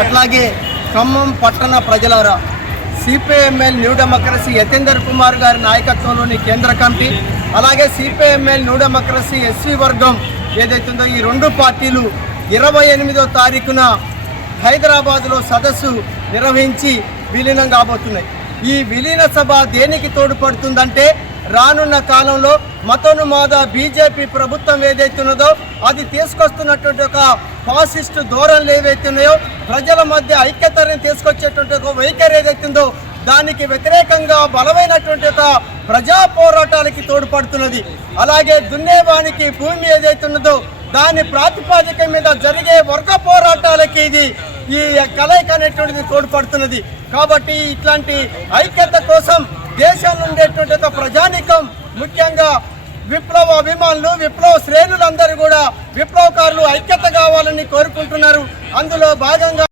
అట్లాగే ఖమ్మం పట్టణ ప్రజలారా, సిపిఐఎంఎల్ న్యూ డెమోక్రసీ యతీందర్ కుమార్ గారి నాయకత్వంలోని కేంద్ర కమిటీ, అలాగే సిపిఐఎంఎల్ న్యూ డెమోక్రసీ ఎస్సీ వర్గం ఏదైతుందో ఈ రెండు పార్టీలు 28వ తారీఖున హైదరాబాద్లో సదస్సు నిర్వహించి విలీనం కాబోతున్నాయి. ఈ విలీన సభ దేనికి తోడ్పడుతుందంటే, రానున్న కాలంలో మతోన్మాద బీజేపీ ప్రభుత్వం ఏదైతున్నదో అది తీసుకొస్తున్నటువంటి ఒక ఫాసిస్టు ధోరణులు ఏవైతున్నాయో, ప్రజల మధ్య ఐక్యతని తీసుకొచ్చేటువంటి ఒక వైఖరి ఏదైతుందో దానికి వ్యతిరేకంగా బలమైనటువంటి ఒక ప్రజా పోరాటాలకి తోడ్పడుతున్నది. అలాగే దున్నేవానికి భూమి ఏదైతున్నదో దాని ప్రాతిపదిక మీద జరిగే వర్గ పోరాటాలకి ఈ కలయిక అనేటువంటిది తోడ్పడుతున్నది. కాబట్టి ఇట్లాంటి ఐక్యత కోసం దేశంలో ఉండేటువంటి ఒక ప్రజానీకం, ముఖ్యంగా విప్లవ అభిమానులు, విప్లవ శ్రేణులందరూ కూడా విప్లవకారులు ఐక్యత కావాలని కోరుకుంటున్నారు. అందులో భాగంగా